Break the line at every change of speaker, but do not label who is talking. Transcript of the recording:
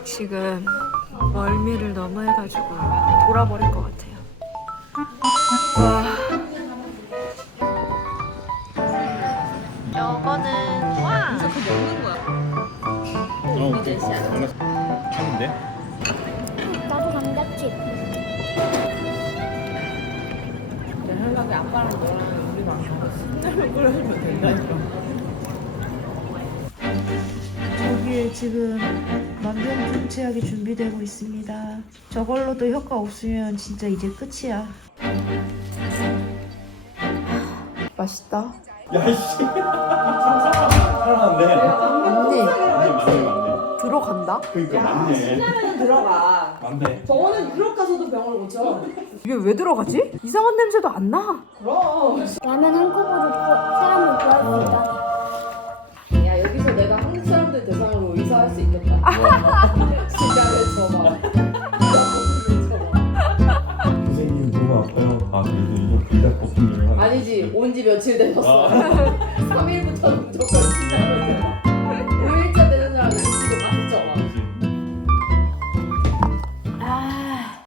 지금 멀미를 너무 해가지고 돌아버릴 것 같아요. 와. 요거는 와.
먹는 거야.
하는데?
나도 감자칩.
내 생각에 아빠랑 너랑 우리 방송에서 신라면 끓여주면 된다니까.
저기에 지금 만병통치약이 준비되고 있습니다. 저걸로도 효과 없으면 진짜 이제 끝이야.
맛있다.
야이씨 살아났네.
언니
맞네.
들어간다?
그러니까 맞네.
신라면은 들어가.
맞네.
저거는 유럽 가서도 병을 고쳐.
이게 왜 들어가지? 이상한 냄새도 안 나.
그럼.
라면 한 컵으로 사람을 구할 수 있다.
야 여기서 내가 한국 사람들 대상으로 의사할 수 있겠다. 신라면 줘봐.
선생님 너무 아파요. 아 그래도 이거 불닭볶음면
아니지 온 지 며칠 되셨어. 3일부터 무조건 신라면 줘봐.